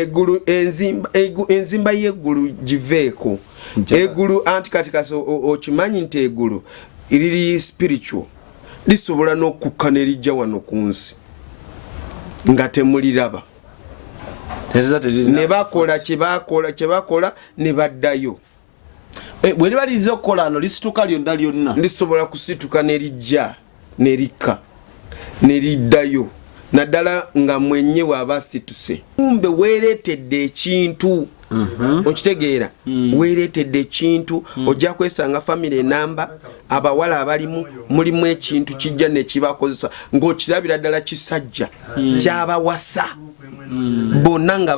Eggulu enzimba y'eggulu giveeko. Eggulu anti kati kaso okimanyi nti eggulu liri spiritual. Lisobola n'okukka ne lijja wano ku nsi nga temuliraba. Ne bakola kye bakola ne baddayo. Bwe liba lize okukola ano lisituka lyonna lisobola kusituka ne lijja ne likka ne liddayo naddala nga mwenye waba situse. Kumbe weeretedde ekintu. Okitegeera weeretedde ekintu ojja kwesanga family namba abawala abalimu mulimu ekintu kijja ne kibakozesa ng'okirabira ddala kisajja kyabawasa bonna nga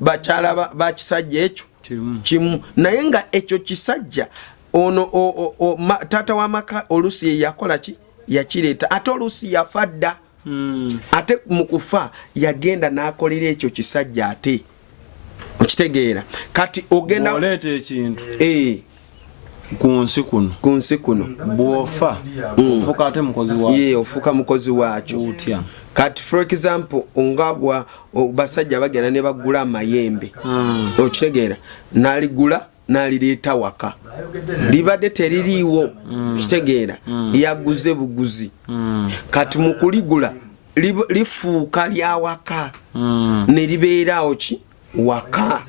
bakyala ba kisajja ekyo kimu naye nga ekyo kisajja ono taata w'amaka oluusi ye yakola ki yakireeta ate oluusi yafadda ate mu kufa yagenda n'akolera ekyo kisajja ate. Okitegeera kati ogenda oleeta ekintu ku nsi kuno bw'ofa ofuuka ate mukozi waakyo. Ofuuka mukozi waakyo. Kati for example nga basajja bagenda ne bagula amayembe. Okitegeera n'aligula n'alireeta waka libadde teririiwo. Kitegeera yaguze buguzi kati mu kuligula lifuuka lya waka ne libeeraawo ki waka.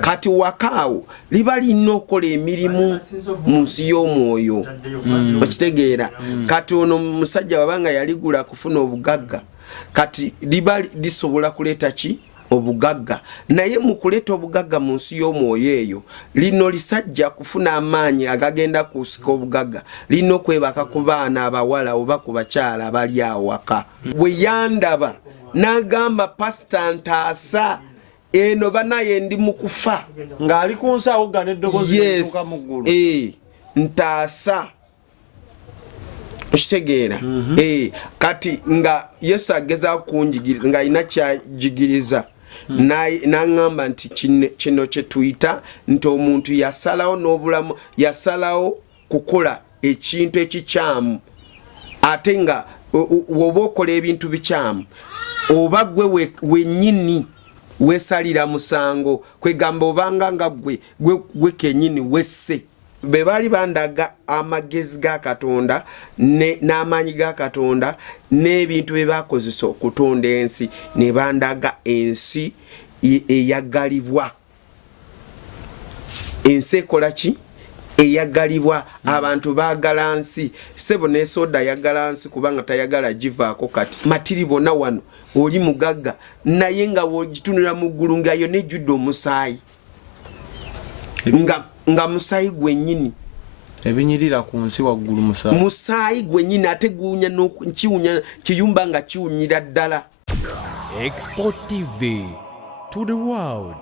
Kati wakaawo liba lina okukola emirimu mu nsi y'omwoyo. Okitegeera kati ono musajja wabanga yaligula kufuna obugagga kati liba lisobola kuleeta ki obugagga naye mu kuleeta obugagga mu nsi y'omwoyo eyo lino lisajja kufuna amaanyi agagenda kusika obugagga lino okwebaka ku baana abawala oba ku bakyala abali awaka. Bwe yandaba n'agamba pasita ntaasa eno banaye ndi mu kufa ng'ali ku nsi awogga n'eddoboozi lituuka mu ggulu. Ntaasa. Okitegeera kati nga Yesu agezaako kunjigiriza nga alina kyajigiriza n'aŋŋamba nti kino kye tuyita nti omuntu yasalawo n'obulamu yasalawo kukola ekintu ekikyamu ate nga woba okola ebintu bikyamu oba gwe wennyini wesalira musango kwegamba obanga nga gwe kennyini wesse. Be bali bandaga amagezi ga Katonda n'amaanyi ga Katonda n'ebintu bye bakozesa okutonda ensi ne bandaga ensi eyagalibwa. Ensi ekola ki eyagalibwa abantu baagala nsi sebo ne soda yagala nsi kubanga tayagala givaako kati matiri bonna wano oli mugagga naye nga wogitunula mu ggulu nga yo nejjudde omusaayi nga musaayi gwennyini ebinyirira ku nsi waggulu musaayi gwennyini ate guwunya n'kiwunya kiyumba nga kiwunyira ddala. Export TV to the world.